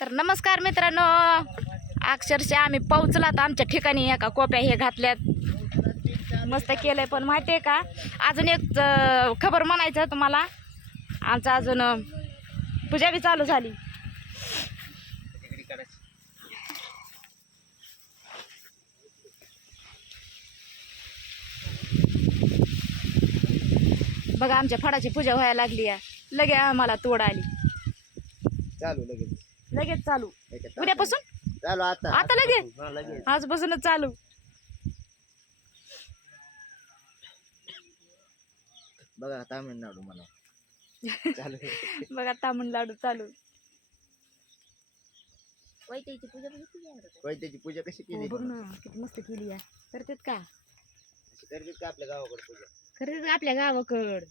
तर नमस्कार मित्रांनो, अक्षरशः आम्ही पोहोचलात आमच्या ठिकाणी. एका कोप्या हे घातल्यात, मस्त केलंय. पण माहिती आहे का, अजून एक खबर म्हणायचं तुम्हाला. आमचं अजून पूजा बी चालू झाली. बघा आमच्या फळाची पूजा व्हायला लागली आहे. लगे आम्हाला तोड आली. चालू लगेच चालू. उद्यापासून चालू आता लगेच आजपासूनच चालू. बघा तामिळनाडू मला चालू. बघा तामिळनाडू चालू. त्याची पूजा कशी केली? बघ ना किती मस्त केली आहे. करतेत का? करतात का आपल्या गावाकडे पूजा? करतेत आपल्या गावाकड.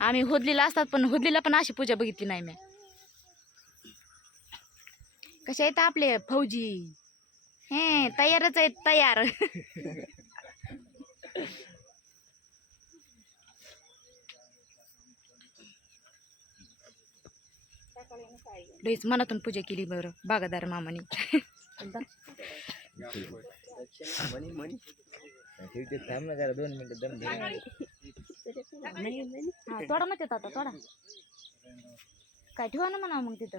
आम्ही हुदलीला असतात, पण हुदलीला पण अशी पूजा बघितली नाही मी. कशा आहेत आपले फौजी? हे तयारच आहेत, तयार. लईच मनातून पूजा केली बरं बागादार मामाने. थांब ना जरा 2 मिनिटं दम दे. थोडा मग येतात आता थोडा काय ठेवा ना म्हणा मग तिथं.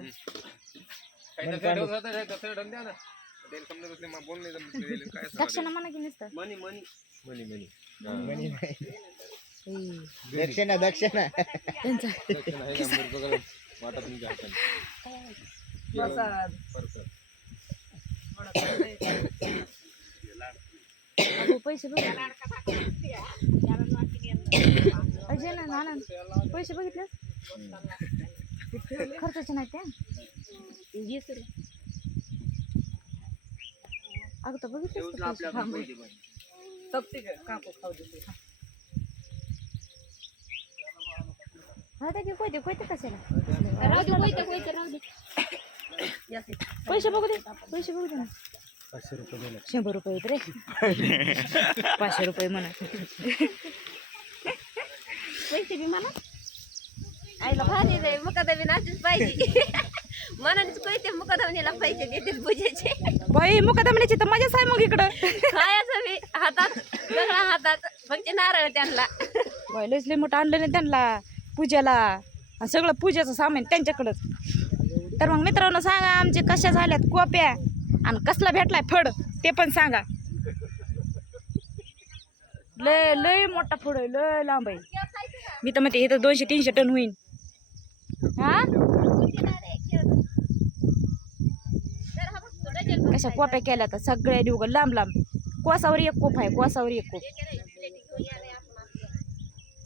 दक्षिणा म्हणा की नुसतं दक्षिणा दक्षिणा त्यांचा पैसे बघ अजय ना नाना पैसे बघितले खर्चाचे नाही त्या. अगं तर बघितलं कोयते कोयते कशाला पैसे बघू दे. पैसे बघू दे ना. 100 रुपये रे. 500 रुपये म्हणा. पैसे बी म्हणा आईला भारी रे. मुकादमी नाचूच पाहिजे. मनानेच पैसे मुकादमीला पैसे देते पूजेचे. बाई मुकादमण्याची तर मजाच आहे मग इकडं. खायचं बी हातात, सगळं हातात, फक्त नारळ त्यांना. बाई लयच लय मोठं आणलं नाही त्यांना पूजेला, आणि सगळं पूजेचं सामान त्यांच्याकडंच. तर मग मित्रांनो सांगा आमचे कशा झाल्यात कोप्या, आणि कसला भेटलाय फड ते पण सांगा. लय लय मोठा फड आहे, लय लांब आहे. मी तर म्हणते इथं 200-300 टन होईल. हा कशा कोप्या केल्या तर सगळ्या दिवग लांब लांब. कोसावर एक कोप आहे, कोसावर एक कोप.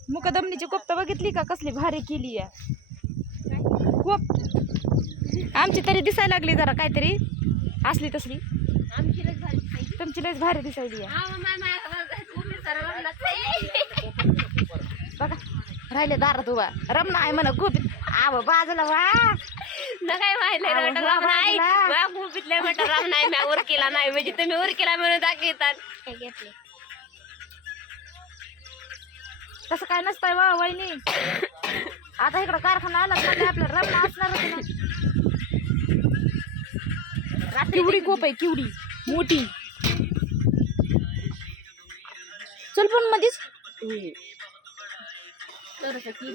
मुकदमनीची कोप तर बघितली का कसली भारी केली आहे कोप. आमची तरी दिसायला लागली जरा काहीतरी असली तसली. तुमची लयच भारी दिसायली आहे. बघा राहिले दारात उभा. रमणा आहे म्हणा खूप. आव बाजूला वा न काय माहिती राम नाही गुपितले म्हटलं राम नाही. मी उरकीला नाही म्हणजे तुम्ही उरकीला म्हणून दाखवतात. तसं काय नसतंय वा वहिनी. आता इकडं कारखाना आला म्हणजे आपलं रमणा असणारच ना. केवढी कोप आहे, केवढी मोठी. चल पण मध्येच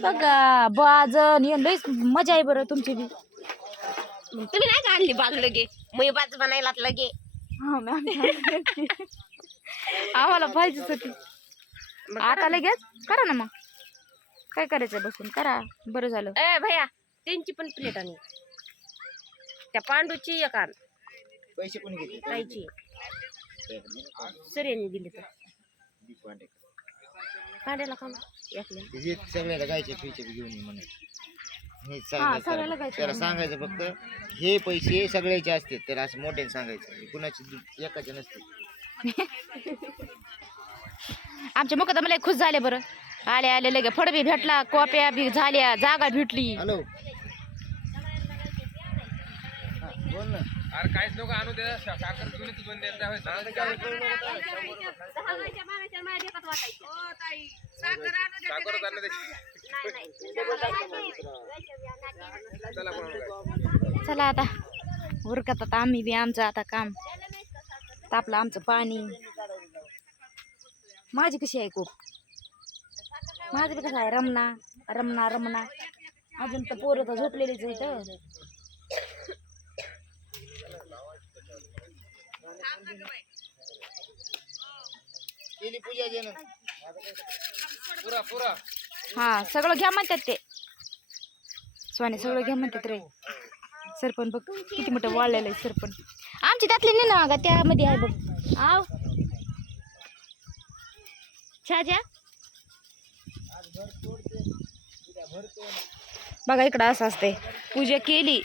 बघा बाजन लईच मजा आहे बरं तुमची बी. तुम्ही नाही का आणली बाजू लगे मी बाजू बनायला लगे. हा मॅम आम्हाला पाहिजेच होती. आता लगेच करा ना मग. काय करायचं बसून करा. बरं झालं. ए भैया त्यांची पण प्लेट आणि त्या पांडूची एक आण. पैसे कोणी घेतले? ताईची सरेने दिली तर पांड्याला का सगळ्याला गायचे पैसे घेऊन ये म्हणायचं. हे सगळ्याला गायचे. त्याला सांगायचं फक्त हे पैसे सगळ्याचे असते. त्याला असं मोठ्याने सांगायचं, कुणाची एकाचे नसते. आमच्या मुकादमला खुश झाले बरं. आले आले लगे फड बी भेटला, कोप्या बी झाल्या, जागा भेटली. हॅलो बोल ना. अरे काहीच नको आणू दे. साखर जुनीच बंद देत आहे. साखर नाही, नाही. चला चला आता उरकत आता आम्ही बी आमचं आता काम तापलं आमचं पाणी. माझी कशी आहे कोप माझं बी कसं आहे रमना रमना रमना. अजून तर पोरं तर झोपलेलीच इथं. केली पूजा जण पुरा पुरा हा सगळं घ्या म्हणतात ते स्वाने सगळं घ्या म्हणतात रे. सरपण बघ किती मोठं वाळलेलं आहे सरपण. आमची त्यातली नाही ना गा त्यामध्ये आहे बघ. आव छाजा बघा इकडं असं असते. पूजा केली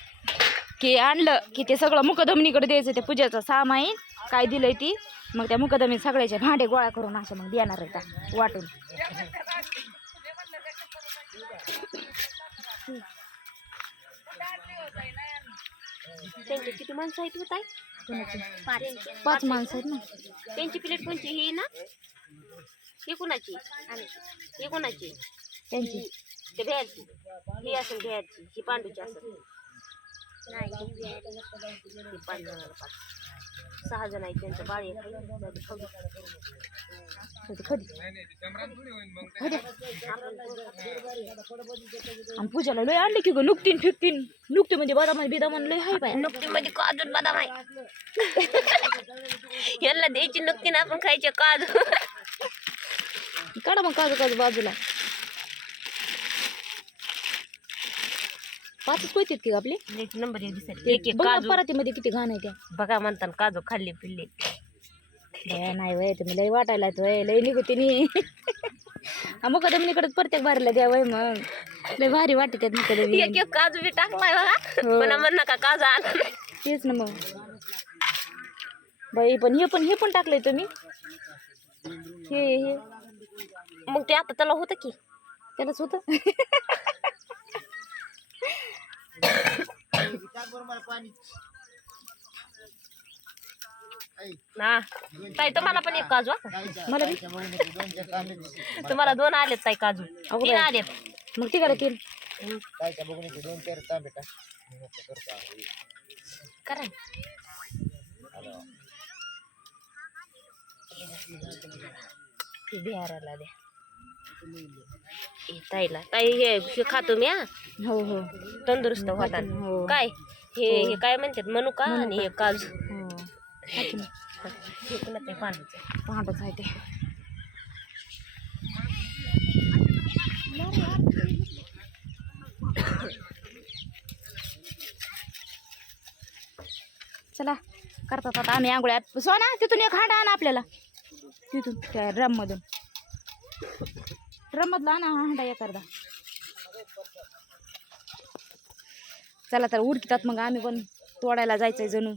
की आणलं की ते सगळं मुकदमनीकडे द्यायचं. ते पूजेचं सामाईन काय दिलंय ती मग त्या मुकदमी सगळ्याचे भांडे गोळा करून असं मग देणार आहे वाटून. त्यांचे किती माणसं आहेत ताई? 5 माणसं आहेत ना. त्यांची प्लेट कोणची ही ना? ही कोणाची? ही कोणाची? त्यांची ते भ्याची ही असेल भ्याची ही पांडूची असेल. नाही ही पांडू 6 जण आहेत त्यांचं बाळ एक खदी नाही नाही जमरान थोडी होईल मग आणि पूजाला लय आणले की ग नुकतीन फिकतीन. नुकती म्हणजे बदाम बिदामन लय हाय बाय. नुकती मध्ये काजून बदाम आहे. यांना द्यायची नुकती ना आपण खायचे काजू. काढा मग काजू काजू बाजूला. 5च कोयतीत की आपली. एक नंबर एक दिसत एक एक बघ ना काजू परातीमध्ये किती घाण आहे त्या. बघा म्हणतात काजू खाल्ले पिल्ले. नाही वय तुम्ही लय वाटायला वय लय निघते नी. मुकदमनीकडे प्रत्येक बारीला द्या वय मग लय भारी वाटते त्यात मुकदमी. एक एक काजू बी टाकलाय बघा. हो. पण म्हण नका काजू आण. तेच ना मग बाई. पण हे पण टाकलंय तुम्ही. हे मग ते आता त्याला होतं की त्यालाच होतं. पाणी ना ताई तुम्हाला पण एक काजू हा? मला बी. तुम्हाला 2 आलेत ताई काजू. अगो 3 बाई. आलेत. मग ती करा 3. कायच्या बघण्याचे 2-4 तांबे टाक. करा बिहाराला द्या ताईला. ताई हे खातो मी हा हो हो तंदुरुस्त होता. हो. काय हे काय म्हणतात मनुका आणि हे काजू. हो हाकी ना. हे पुन्हा ते पांढरचं. पांढरच आहे ते. चला करतात आता आम्ही आंघोळ्या. सोना तिथून एक हांडा आणा आपल्याला तिथून त्या ड्रममधून. ड्रममधला आणा हांडा एक अर्धा. चला तर उडतात मग आम्ही पण तोडायला जायचंय जणू.